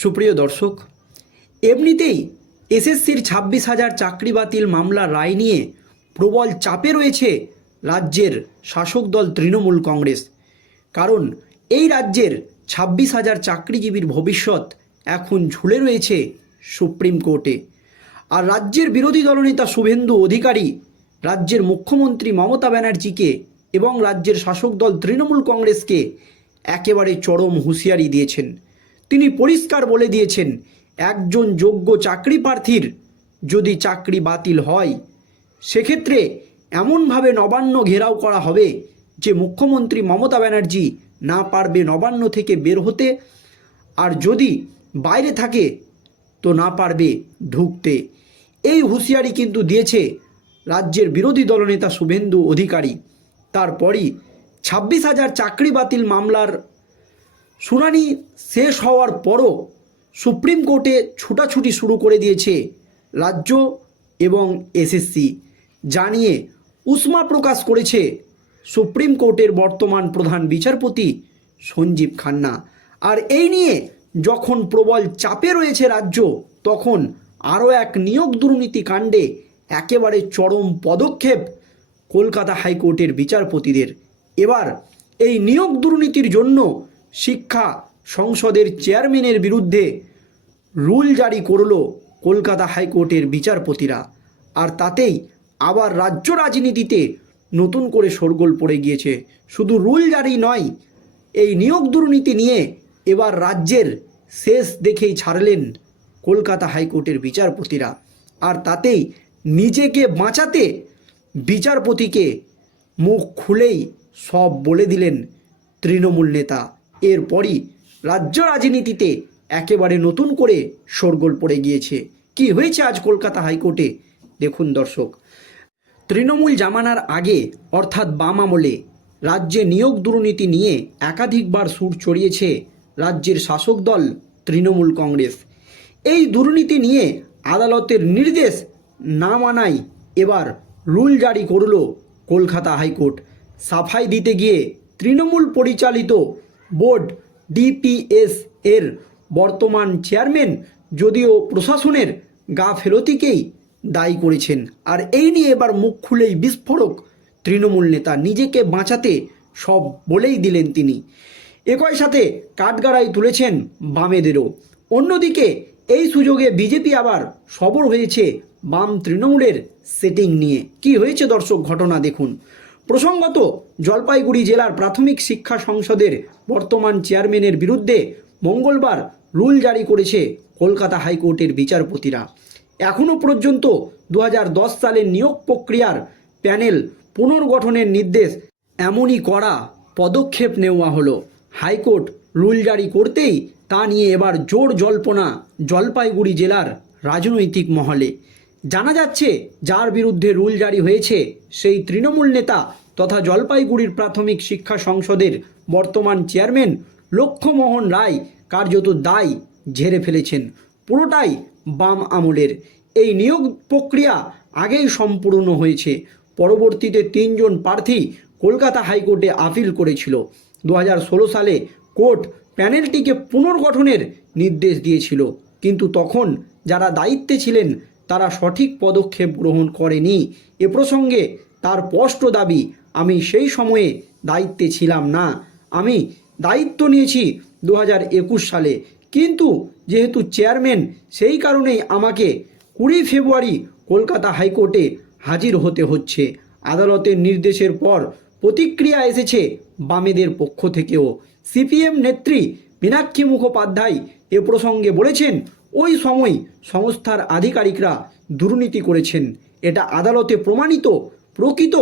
সুপ্রিয় দর্শক, এমনিতেই এসএসসির ছাব্বিশ হাজার চাকরি বাতিল মামলার রায় নিয়ে প্রবল চাপে রয়েছে রাজ্যের শাসক দল তৃণমূল কংগ্রেস। কারণ এই রাজ্যের ছাব্বিশ হাজার চাকরিজীবীর ভবিষ্যৎ এখন ঝুলে রয়েছে সুপ্রিম কোর্টে। আর রাজ্যের বিরোধী দলনেতা শুভেন্দু অধিকারী রাজ্যের মুখ্যমন্ত্রী মমতা ব্যানার্জিকে এবং রাজ্যের শাসক দল তৃণমূল কংগ্রেসকে একেবারে চরম হুঁশিয়ারি দিয়েছেন। তিনি পরিষ্কার বলে দিয়েছেন, একজন যোগ্য চাকরি প্রার্থীর যদি চাকরি বাতিল হয়, সেক্ষেত্রে এমনভাবে নবান্ন ঘেরাও করা হবে যে মুখ্যমন্ত্রী মমতা ব্যানার্জি না পারবে নবান্ন থেকে বের হতে, আর যদি বাইরে থাকে তো না পারবে ঢুকতে। এই হুঁশিয়ারি কিন্তু দিয়েছে রাজ্যের বিরোধী দলনেতা শুভেন্দু অধিকারী। তারপরই ছাব্বিশ হাজার চাকরি বাতিল মামলার শুনানি শেষ হওয়ার পরও সুপ্রিম কোর্টে ছুটাছুটি শুরু করে দিয়েছে রাজ্য এবং এসএসসি। জানিয়ে উষ্মা প্রকাশ করেছে সুপ্রিম কোর্টের বর্তমান প্রধান বিচারপতি সঞ্জীব খান্না। আর এই নিয়ে যখন প্রবল চাপে রয়েছে রাজ্য, তখন আরও এক নিয়োগ দুর্নীতি কাণ্ডে একেবারে চরম পদক্ষেপ কলকাতা হাইকোর্টের বিচারপতিদের। এবার এই নিয়োগ দুর্নীতির জন্য শিক্ষা সংসদের চেয়ারম্যানের বিরুদ্ধে রুল জারি করল কলকাতা হাইকোর্টের বিচারপতিরা। আর তাতেই আবার রাজ্য রাজনীতিতে নতুন করে শোরগোল পড়ে গিয়েছে। শুধু রুল জারি নয়, এই নিয়োগ দুর্নীতি নিয়ে এবার রাজ্যের শেষ দেখেই ছাড়লেন কলকাতা হাইকোর্টের বিচারপতিরা। আর তাতেই নিজেকে বাঁচাতে বিচারপতিকে মুখ খুলেই সব বলে দিলেন তৃণমূল নেতা। এরপরই রাজ্য রাজনীতিতে একেবারে নতুন করে শোরগোল পড়ে গিয়েছে। কি হয়েছে আজ কলকাতা হাইকোর্টে? দেখুন দর্শক, তৃণমূল জামানার আগে, অর্থাৎ বাম আমলে, রাজ্যে নিয়োগ দুর্নীতি নিয়ে একাধিকবার সুর চড়িয়েছে রাজ্যের শাসক দল তৃণমূল কংগ্রেস। এই দুর্নীতি নিয়ে আদালতের নির্দেশ না মানায় এবার রুল জারি করল কলকাতা হাইকোর্ট। সাফাই দিতে গিয়ে তৃণমূল পরিচালিত বোর্ড ডিপিএস এর বর্তমান চেয়ারম্যান যদিও প্রশাসনের গা ফেরতিকেই দায়ী করেছেন। আর এই নিয়ে এবার মুখ খুলেই বিস্ফোরক তৃণমূল নেতা। নিজেকে বাঁচাতে সব বলেই দিলেন তিনি। একই সাথে কাঠগাড়াই তুলেছেন বামেদেরও। অন্যদিকে এই সুযোগে বিজেপি আবার সবর হয়েছে বাম তৃণমূলের সেটিং নিয়ে। কি হয়েছে দর্শক, ঘটনা দেখুন। প্রসঙ্গত, জলপাইগুড়ি জেলার প্রাথমিক শিক্ষা সংসদের বর্তমান চেয়ারম্যানের বিরুদ্ধে মঙ্গলবার রুল জারি করেছে কলকাতা হাইকোর্টের বিচারপতিরা। এখনও পর্যন্ত দু হাজার দশ সালের নিয়োগ প্রক্রিয়ার প্যানেল পুনর্গঠনের নির্দেশ এমনই করা পদক্ষেপ নেওয়া হলো। হাইকোর্ট রুল জারি করতেই তা নিয়ে এবার জোর জল্পনা জলপাইগুড়ি জেলার রাজনৈতিক মহলে। জানা যাচ্ছে যার বিরুদ্ধে রুল জারি হয়েছে, সেই তৃণমূল নেতা তথা জলপাইগুড়ির প্রাথমিক শিক্ষা সংসদের বর্তমান চেয়ারম্যান লক্ষ্যমোহন রায় কার্যত দায় ঝেড়ে ফেলেছেন। পুরোটাই বাম আমলের। এই নিয়োগ প্রক্রিয়া আগেই সম্পূর্ণ হয়েছে। পরবর্তীতে তিনজন প্রার্থী কলকাতা হাইকোর্টে আপিল করেছিল। দু হাজার ষোলো সালে কোর্ট প্যানেলটিকে পুনর্গঠনের নির্দেশ দিয়েছিল। কিন্তু তখন যারা দায়িত্বে ছিলেন তারা সঠিক পদক্ষেপ গ্রহণ করেনি। এ প্রসঙ্গে তার স্পষ্ট দাবি, আমি সেই সময়ে দায়িত্বে ছিলাম না। আমি দায়িত্ব নিয়েছি দু হাজার একুশ সালে। কিন্তু যেহেতু চেয়ারম্যান, সেই কারণেই আমাকে কুড়ি ফেব্রুয়ারি কলকাতা হাইকোর্টে হাজির হতে হচ্ছে। আদালতের নির্দেশের পর প্রতিক্রিয়া এসেছে বামেদের পক্ষ থেকেও। সিপিএম নেত্রী মীনাক্ষী মুখোপাধ্যায় এ প্রসঙ্গে বলেছেন ওই সময় সংস্থার আধিকারিকরা দুর্নীতি করেছেন। এটা আদালতে প্রমাণিত। প্রকৃত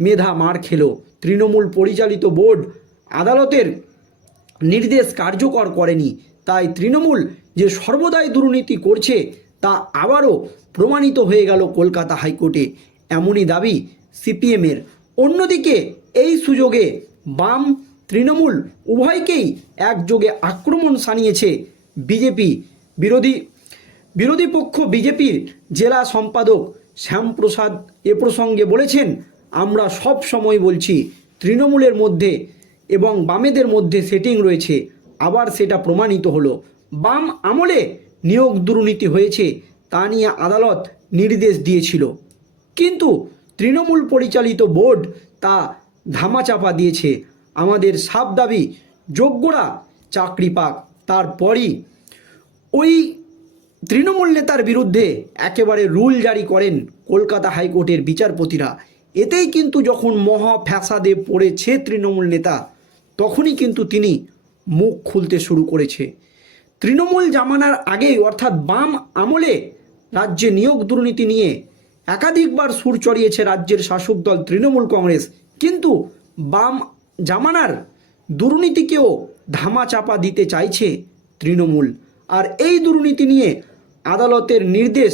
মেধা মার খেল। তৃণমূল পরিচালিত বোর্ড আদালতের নির্দেশ কার্যকর করেনি। তাই তৃণমূল যে সর্বদাই দুর্নীতি করছে, তা আবারও প্রমাণিত হয়ে গেল কলকাতা হাইকোর্টে। এমনই দাবি সিপিএমের। অন্যদিকে এই সুযোগে বাম তৃণমূল উভয়কেই একযোগে আক্রমণ সানিয়েছে বিজেপি। বিরোধী বিরোধী পক্ষ বিজেপির জেলা সম্পাদক শ্যামপ্রসাদ এ প্রসঙ্গে বলেছেন, আমরা সব সময় বলছি, তৃণমূলের মধ্যে এবং বামেদের মধ্যে সেটিং রয়েছে, আবার সেটা প্রমাণিত হলো। বাম আমলে নিয়োগ দুর্নীতি হয়েছে, তা নিয়ে আদালত নির্দেশ দিয়েছিল। কিন্তু তৃণমূল পরিচালিত বোর্ড তা ধামাচাপা দিয়েছে। আমাদের সাব দাবি, যোগ্যরা চাকরি পাক, তারপরই ওই তৃণমূল নেতার বিরুদ্ধে একেবারে রুল জারি করেন কলকাতা হাইকোর্টের বিচারপতিরা। এতেই কিন্তু যখন মহা ফ্যাসাদে পড়েছে তৃণমূল নেতা, তখনই কিন্তু তিনি মুখ খুলতে শুরু করেছে। তৃণমূল জামানার আগেই অর্থাৎ বাম আমলে রাজ্যে নিয়োগ দুর্নীতি নিয়ে একাধিকবার সুর চড়িয়েছে রাজ্যের শাসক দল তৃণমূল কংগ্রেস। কিন্তু বাম জামানার দুর্নীতিকেও ধামাচাপা দিতে চাইছে তৃণমূল। আর এই দুর্নীতি নিয়ে আদালতের নির্দেশ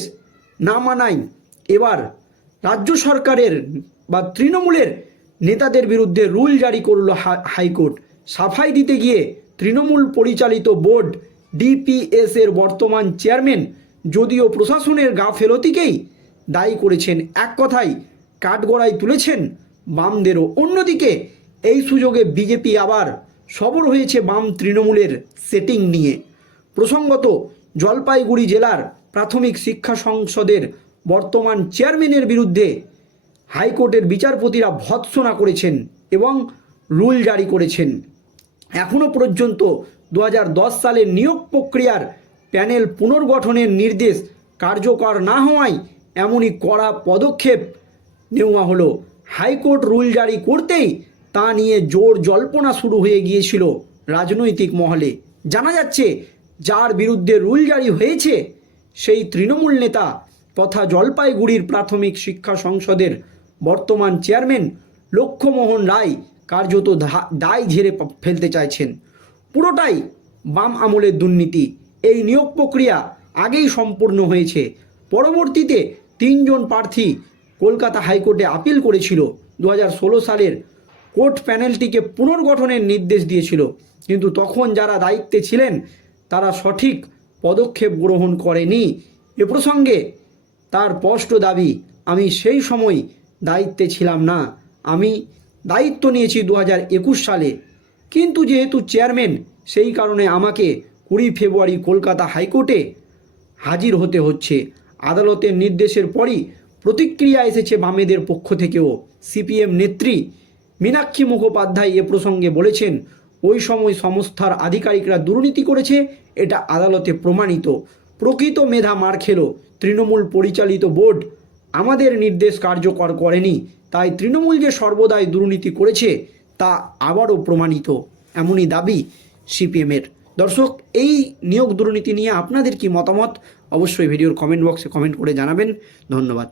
না মানায় এবার রাজ্য সরকারের বা তৃণমূলের নেতাদের বিরুদ্ধে রুল জারি করল হাইকোর্ট। সাফাই দিতে গিয়ে তৃণমূল পরিচালিত বোর্ড ডিপিএস এর বর্তমান চেয়ারম্যান যদিও প্রশাসনের গাফেলতিকেই দায়ী করেছেন। এক কথায় কাঠগড়ায় তুলেছেন বামদেরও। অন্যদিকে এই সুযোগে বিজেপি আবার সবর হয়েছে বাম তৃণমূলের সেটিং নিয়ে। প্রসঙ্গত, জলপাইগুড়ি জেলার প্রাথমিক শিক্ষা সংসদের বর্তমান চেয়ারম্যানের বিরুদ্ধে হাইকোর্টের বিচারপতিরা ভৎসনা করেছেন এবং রুল জারি করেছেন। এখনও পর্যন্ত দু হাজার দশ সালের নিয়োগ প্রক্রিয়ার প্যানেল পুনর্গঠনের নির্দেশ কার্যকর না হওয়ায় এমনই কড়া পদক্ষেপ নেওয়া হলো। হাইকোর্ট রুল জারি করতেই তা নিয়ে জোর জল্পনা শুরু হয়ে গিয়েছিল রাজনৈতিক মহলে। জানা যাচ্ছে যার বিরুদ্ধে রুল জারি হয়েছে, সেই তৃণমূল নেতা তথা জলপাইগুড়ির প্রাথমিক শিক্ষা সংসদের বর্তমান চেয়ারম্যান লক্ষ্যমোহন রায় কার্যত দায় ঝেড়ে ফেলতে চাইছেন। পুরোটাই বাম আমলের দুর্নীতি। এই নিয়োগ প্রক্রিয়া আগেই সম্পূর্ণ হয়েছে। পরবর্তীতে তিনজন প্রার্থী কলকাতা হাইকোর্টে আপিল করেছিল। দু হাজার ষোলো সালের কোর্ট প্যানেলটিকে পুনর্গঠনের নির্দেশ দিয়েছিল। কিন্তু তখন যারা দায়িত্বে ছিলেন তারা সঠিক পদক্ষেপ গ্রহণ করেনি। এ প্রসঙ্গে তার স্পষ্ট দাবি, আমি সেই সময় দায়িত্বে ছিলাম না। আমি দায়িত্ব নিয়েছি দু সালে। কিন্তু যেহেতু চেয়ারম্যান, সেই কারণে আমাকে কুড়ি ফেব্রুয়ারি কলকাতা হাইকোর্টে হাজির হতে হচ্ছে। আদালতের নির্দেশের পরই প্রতিক্রিয়া এসেছে বামেদের পক্ষ থেকেও। সিপিএম নেত্রী মীনাক্ষী মুখোপাধ্যায় এ প্রসঙ্গে বলেছেন ওই সময় সংস্থার আধিকারিকরা দুর্নীতি করেছে, এটা আদালতে প্রমাণিত। প্রকৃত মেধা মার খেলো। তৃণমূল পরিচালিত বোর্ড আমাদের নির্দেশ কার্যকর করেনি, তাই তৃণমূল যে সর্বদাই দুর্নীতি করেছে, তা আবারও প্রমাণিত। এমনই দাবি সিপিএমের। দর্শক, এই নিয়োগ দুর্নীতি নিয়ে আপনাদের কি মতামত? অবশ্যই ভিডিওর কমেন্ট বক্সে কমেন্ট করে জানাবেন। ধন্যবাদ।